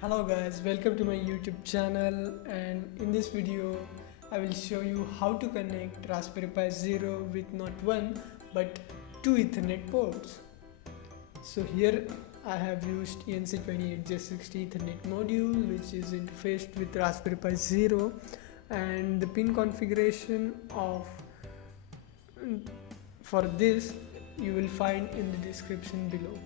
Hello guys, welcome to my YouTube channel, and in this video I will show you how to connect Raspberry Pi Zero with not one but two Ethernet ports. So here I have used ENC28J60 Ethernet module which is interfaced with Raspberry Pi Zero, and the pin configuration of for this you will find in the description below.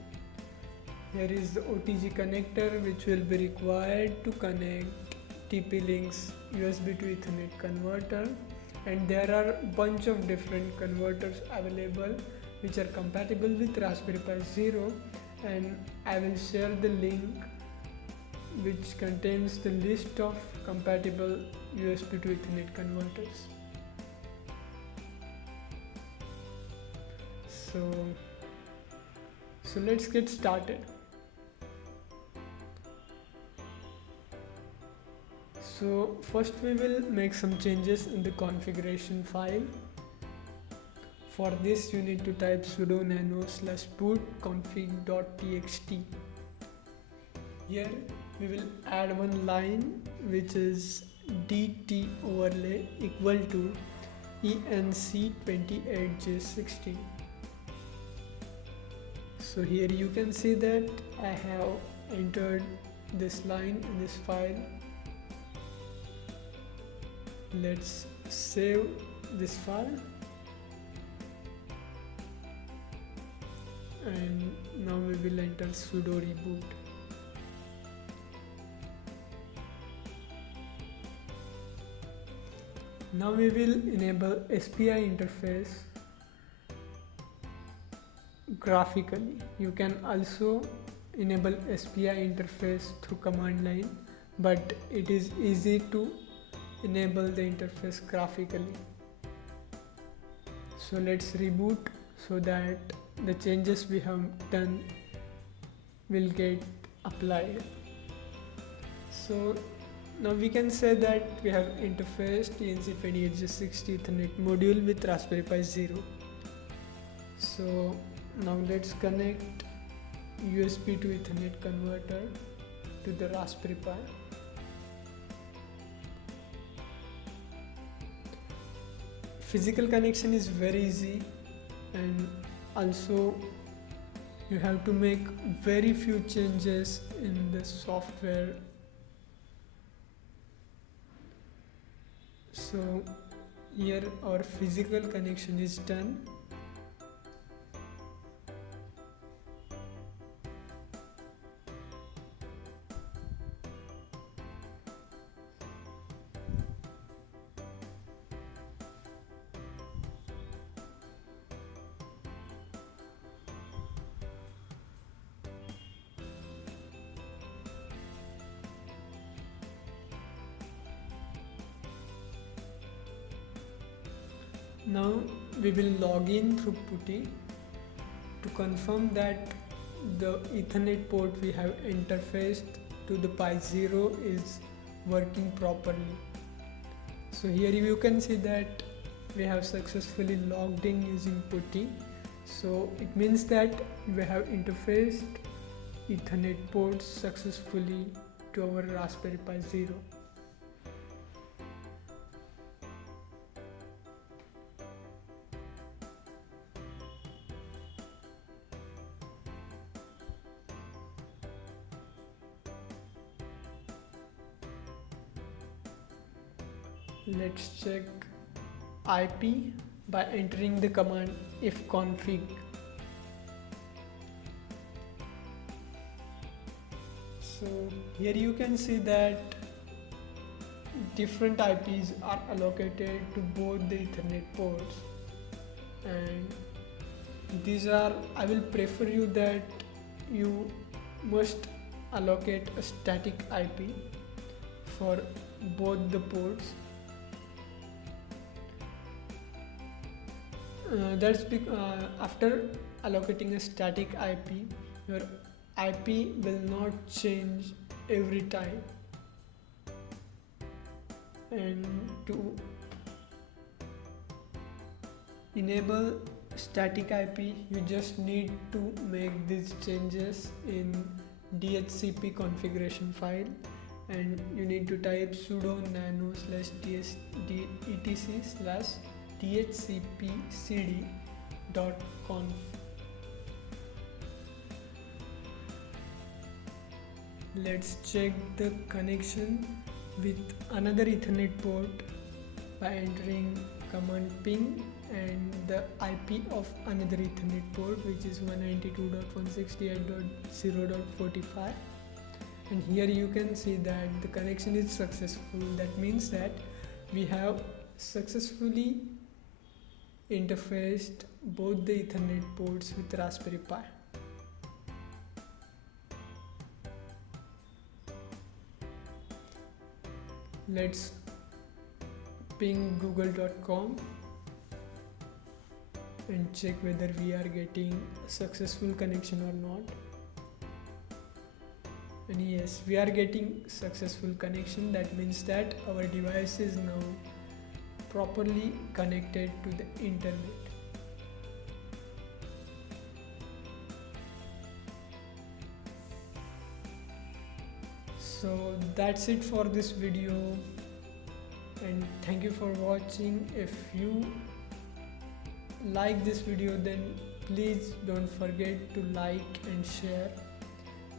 Here is the OTG connector which will be required to connect TP-Link's USB to Ethernet converter, and there are bunch of different converters available which are compatible with Raspberry Pi Zero, and I will share the link which contains the list of compatible USB to Ethernet converters. So let's get started. So first we will make some changes in the configuration file. For this you need to type sudo nano/boot config.txt. Here we will add one line which is dt overlay equal to ENC28J60. So here you can see that I have entered this line in this file. Let's save this file, and now we will enter sudo reboot. Now we will enable SPI interface graphically. You can also enable SPI interface through command line, but it is easy to enable the interface graphically. So let's reboot so that the changes we have done will get applied. So now we can say that we have interfaced ENC28J60 Ethernet module with Raspberry Pi Zero. So now let's connect USB to Ethernet converter to the Raspberry Pi. Physical connection is very easy, and also you have to make very few changes in the software. So here our physical connection is done. Now we will log in through PuTTY to confirm that the Ethernet port we have interfaced to the Pi Zero is working properly. So here you can see that we have successfully logged in using PuTTY. So it means that we have interfaced Ethernet ports successfully to our Raspberry Pi Zero. Let's check IP by entering the command ifconfig. So here you can see that different IPs are allocated to both the Ethernet ports, and these are, I will prefer you that you must allocate a static IP for both the ports. After allocating a static IP, your IP will not change every time, and to enable static IP you just need to make these changes in DHCP configuration file, and you need to type sudo nano /etc /dhcpcd.conf. Let's check the connection with another Ethernet port by entering command ping and the IP of another Ethernet port, which is 192.168.0.45. and here you can see that the connection is successful. That means that we have successfully interfaced both the Ethernet ports with Raspberry Pi. Let's ping google.com and check whether we are getting a successful connection or not. And yes, we are getting successful connection. That means that our device is now properly connected to the internet. So that's it for this video, and thank you for watching. If you like this video, then please don't forget to like and share.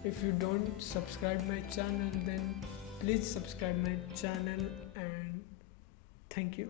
If you don't subscribe my channel, then please subscribe my channel, and thank you.